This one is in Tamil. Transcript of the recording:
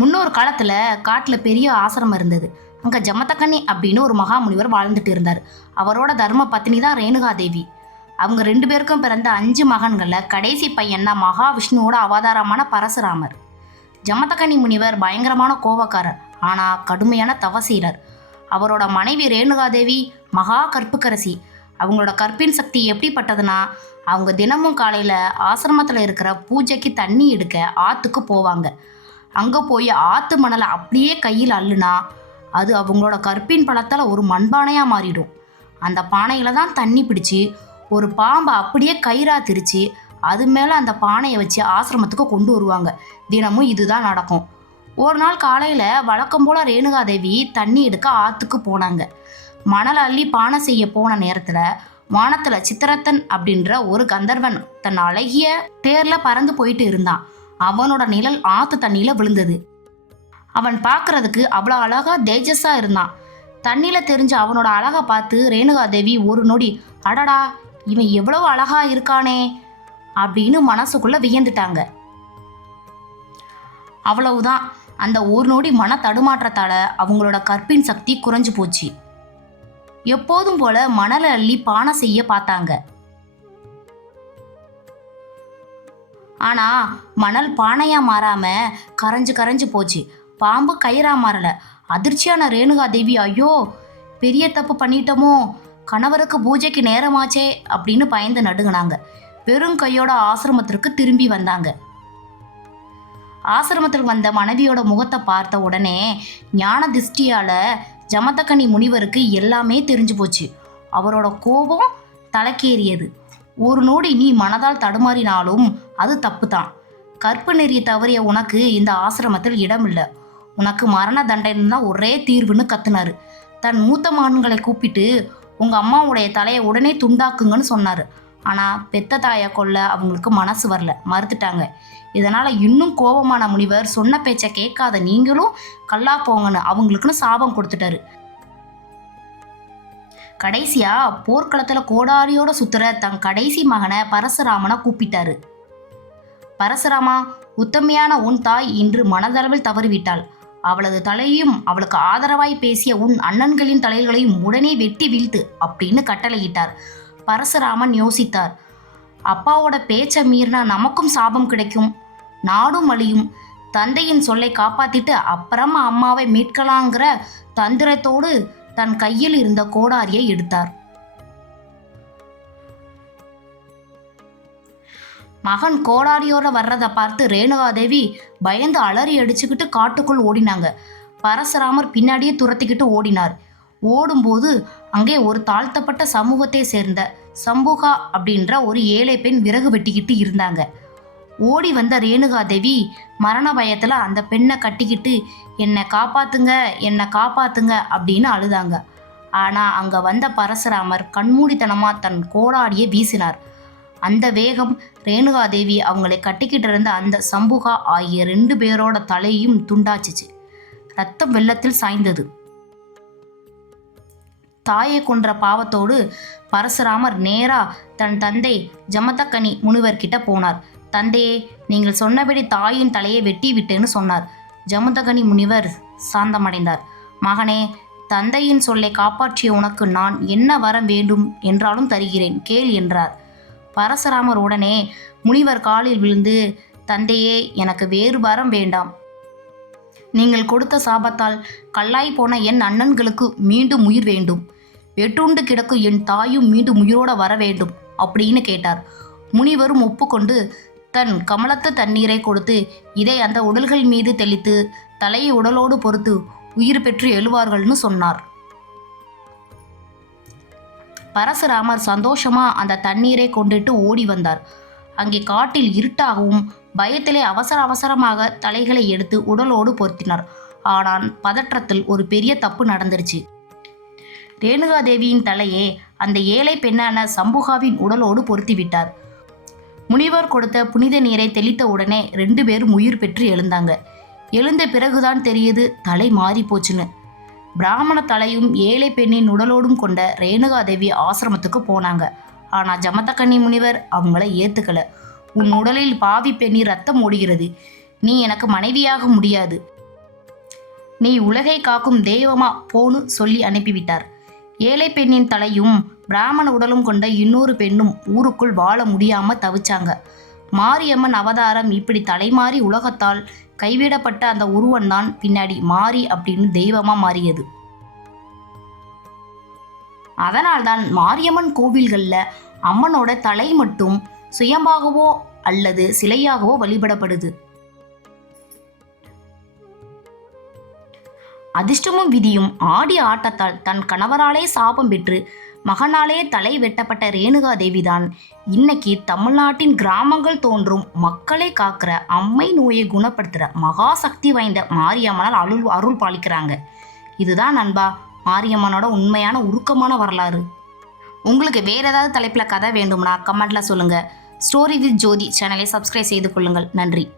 முன்னொரு காலத்துல காட்டுல பெரிய ஆசிரமம் இருந்தது. அங்க ஜமதக்கனி அப்படின்னு ஒரு மகாமுனிவர் வாழ்ந்துட்டு இருந்தார். அவரோட தர்ம பத்னி தான் ரேணுகா தேவி. அவங்க 2 பேருக்கும் பிறந்த 5 மகன்கள்ல கடைசி பையன் தான் மகாவிஷ்ணுவோட அவதாரமான பரசுராமர். ஜமதக்கனி முனிவர் பயங்கரமான கோபக்காரர், ஆனா கடுமையான தவசீலர். அவரோட மனைவி ரேணுகா தேவி மகா கற்புக்கரசி. அவங்களோட கற்பின் சக்தி எப்படிப்பட்டதுன்னா, அவங்க தினமும் காலையில ஆசிரமத்துல இருக்கிற பூஜைக்கு தண்ணி எடுக்க ஆத்துக்கு போவாங்க. அங்கே போய் ஆற்று மணலை அப்படியே கையில் அள்ளுனா அது அவங்களோட கற்பின் பலத்தால் ஒரு மண்பானையாக மாறிடும். அந்த பானையில் தான் தண்ணி பிடிச்சி ஒரு பாம்பை அப்படியே கயிறா திரிச்சு அது மேலே அந்த பானையை வச்சு ஆசிரமத்துக்கு கொண்டு வருவாங்க. தினமும் இதுதான் நடக்கும். ஒரு நாள் காலையில் வழக்கம் போல் ரேணுகா தேவி தண்ணி எடுக்க ஆற்றுக்கு போனாங்க. மணல் அள்ளி பானை செய்ய போன நேரத்தில் வானத்தில் சித்திரத்தன் அப்படின்ற ஒரு கந்தர்வன் தன் அழகிய தேரில் பறந்து போயிட்டு இருந்தான். அவனோட நிழல் ஆத்து தண்ணியில விழுந்தது. அவன் பார்க்கறதுக்கு அவ்வளோ அழகா தேஜஸா இருந்தான். தண்ணியில தெரிஞ்ச அவனோட அழகை பார்த்து ரேணுகா தேவி ஒரு நொடி, அடடா இவன் எவ்வளவு அழகா இருக்கானே அப்படின்னு மனசுக்குள்ள வியந்துட்டாங்க. அவ்வளவுதான், அந்த ஒரு நொடி மன தடுமாற்றத்தால அவங்களோட கற்பின் சக்தி குறைஞ்சு போச்சு. எப்போதும் போல மணலை அள்ளி பானை செய்ய பார்த்தாங்க. ஆனா மணல் பானையா மாறாம கரைஞ்சு போச்சு. பாம்பு கயிறா மாறல. அதிர்ச்சியான ரேணுகா தேவி, ஐயோ பெரிய தப்பு பண்ணிட்டோமோ, கணவருக்கு பூஜைக்கு நேரமாச்சே அப்படின்னு பயந்து நடுங்கினாங்க. வெறும் கையோட ஆசிரமத்திற்கு திரும்பி வந்தாங்க. ஆசிரமத்தில் வந்த மனைவியோட முகத்தை பார்த்த உடனே ஞான திருஷ்டியால ஜமதக்கனி முனிவருக்கு எல்லாமே தெரிஞ்சு போச்சு. அவரோட கோபம் தலைக்கேறியது. ஒரு நொடி நீ மனதால் தடுமாறினாலும் அது தப்பு தான். கற்பு நெறிய தவறிய உனக்கு இந்த ஆசிரமத்தில் இடம் இல்லை. உனக்கு மரண தண்டனை தான் ஒரே தீர்வுன்னு கத்துனாரு. தன் மூத்த மகன்களை கூப்பிட்டு உங்க அம்மாவுடைய தலையை உடனே துண்டாக்குங்கன்னு சொன்னாரு. ஆனா பெத்த தாயை கொல்ல அவங்களுக்கு மனசு வரல, மறுத்துட்டாங்க. இதனால இன்னும் கோபமான முனிவர் சொன்ன பேச்சை கேட்காத நீங்களும் கல்லா போங்கன்னு அவங்களுக்குன்னு சாபம் கொடுத்துட்டாரு. கடைசியா போர்க்களத்துல கோடாரியோட சுத்துற தன் கடைசி மகனை பரசுராமனை கூப்பிட்டாரு. பரசுராமா, உத்தமையான உன் தாய் இன்று மனதளவில் தவறிவிட்டாள். அவளது தலையையும் அவளுக்கு ஆதரவாய் பேசிய உன் அண்ணன்களின் தலைகளையும் உடனே வெட்டி வீழ்த்து அப்படின்னு கட்டளையிட்டார். பரசுராமன் யோசித்தார். அப்பாவோட பேச்சை மீறினா நமக்கும் சாபம் கிடைக்கும், நாடும் அழியும். தந்தையின் சொல்லை காப்பாத்திட்டு அப்புறமா அம்மாவை மீட்கலாங்கிற தந்திரத்தோடு தன் கையில் இருந்த கோடாரியை எடுத்தார். மகன் கோடாரியோட வர்றதை பார்த்து ரேணுகாதேவி பயந்து அலறி அடிச்சுக்கிட்டு காட்டுக்குள் ஓடினாங்க. பரசுராமர் பின்னாடியே துரத்திக்கிட்டு ஓடினார். ஓடும்போது அங்கே ஒரு தாழ்த்தப்பட்ட சமூகத்தை சேர்ந்த சம்புகா அப்படின்ற ஒரு ஏழை பெண் விறகு வெட்டிக்கிட்டு இருந்தாங்க. ஓடி வந்த ரேணுகாதேவி மரண பயத்துல அந்த பெண்ணை கட்டிக்கிட்டு என்னை காப்பாத்துங்க அப்படின்னு அழுதாங்க. ஆனா அங்க வந்த பரசுராமர் கண்மூடித்தனமா தன் கோடாரியை வீசினார். அந்த வேகம் ரேணுகாதேவி அவங்களை கட்டிக்கிட்டு இருந்த அந்த சம்புகா ஆகிய 2 பேரோட தலையும் துண்டாச்சிச்சு. ரத்தம் வெள்ளத்தில் சாய்ந்தது. தாயை கொன்ற பாவத்தோடு பரசுராமர் நேரா தன் தந்தை ஜமதக்கனி முனிவர்கிட்ட போனார். தந்தையே, நீங்கள் சொன்னபடி தாயின் தலையை வெட்டி விட்டேன்னு சொன்னார். ஜமதக்கனி முனிவர் சாந்தமடைந்தார். மகனே, தந்தையின் சொல்லை காப்பாற்றிய உனக்கு நான் என்ன வரம் வேண்டும் என்றாலும் தருகிறேன், கேள் என்றார். பரசுராமர் உடனே முனிவர் காலில் விழுந்து, தந்தையே, எனக்கு வேறு வரம் வேண்டாம். நீங்கள் கொடுத்த சாபத்தால் கல்லாய் போன என் அண்ணன்களுக்கு மீண்டும் உயிர் வேண்டும். வெட்டுண்டு கிடக்கும் என் தாயும் மீண்டும் உயிரோட வர வேண்டும் அப்படின்னு கேட்டார். முனிவரும் ஒப்புக்கொண்டு தன் கமலத்து தண்ணீரை கொடுத்து இதை அந்த உடல்கள் மீது தெளித்து தலையை உடலோடு பொறுத்து உயிர் பெற்று எழுவார்கள்னு சொன்னார். பரசுராமர் சந்தோஷமா அந்த தண்ணீரை கொண்டுட்டு ஓடி வந்தார். அங்கே காட்டில் இருட்டாகவும் பயத்திலே அவசரமாக தலைகளை எடுத்து உடலோடு பொருத்தினார். ஆனால் பதற்றத்தில் ஒரு பெரிய தப்பு நடந்துருச்சு. ரேணுகாதேவியின் தலையே அந்த ஏழை பெண்ணான சம்புகாவின் உடலோடு பொருத்தி விட்டார். முனிவர் கொடுத்த புனித நீரை தெளித்த உடனே 2 பேரும் உயிர் பெற்று எழுந்தாங்க. எழுந்த பிறகுதான் தெரியுது தலை மாறி போச்சுன்னு. பிராமண தலையும் ஏழை பெண்ணின் உடலோடும் கொண்ட ரேணுகாதேவி ஆசிரமத்துக்கு போனாங்க. ஆனா ஜமதக்கனி முனிவர் அவங்கள ஏத்துக்கல. உன் உடலில் பாவி பெண்ணி ரத்தம் ஓடுகிறது, நீ எனக்கு மனைவியாக முடியாது. நீ உலகை காக்கும் தெய்வமா போன்னு சொல்லி அனுப்பிவிட்டார். ஏழை பெண்ணின் தலையும் பிராமண உடலும் கொண்ட இன்னொரு பெண்ணும் ஊருக்குள் வாழ முடியாம தவிச்சாங்க. மாரியம்மன் அவதாரம் இப்படி தலைமாறி உலகத்தால் கைவிடப்பட்ட அந்த உருவம்தான் பின்னாடி மாரி அப்படின்னு தெய்வமா மாறியது. அதனால்தான் மாரியம்மன் கோவில்கள்ல அம்மனோட தலை மட்டும் சுயம்பாகவோ அல்லது சிலையாகவோ வழிபடப்படுது. அதிர்ஷ்டமும் விதியும் ஆடி ஆட்டத்தால் தன் கணவராலே சாபம் பெற்று மகனாலே தலை வெட்டப்பட்ட ரேணுகா தேவிதான் இன்னைக்கு தமிழ்நாட்டின் கிராமங்கள் தோன்றும் மக்களை காக்கிற அம்மை நோயை குணப்படுத்துகிற மகா சக்தி வாய்ந்த மாரியம்மனால் அருள் பாலிக்கிறாங்க. இதுதான் நண்பா மாரியம்மனோட உண்மையான உருக்கமான வரலாறு. உங்களுக்கு வேற ஏதாவது தலைப்பில் கதை வேண்டும்னா கமெண்ட்ல சொல்லுங்க. ஸ்டோரி வித் ஜோதி சேனலை சப்ஸ்கிரைப் செய்து கொள்ளுங்கள். நன்றி.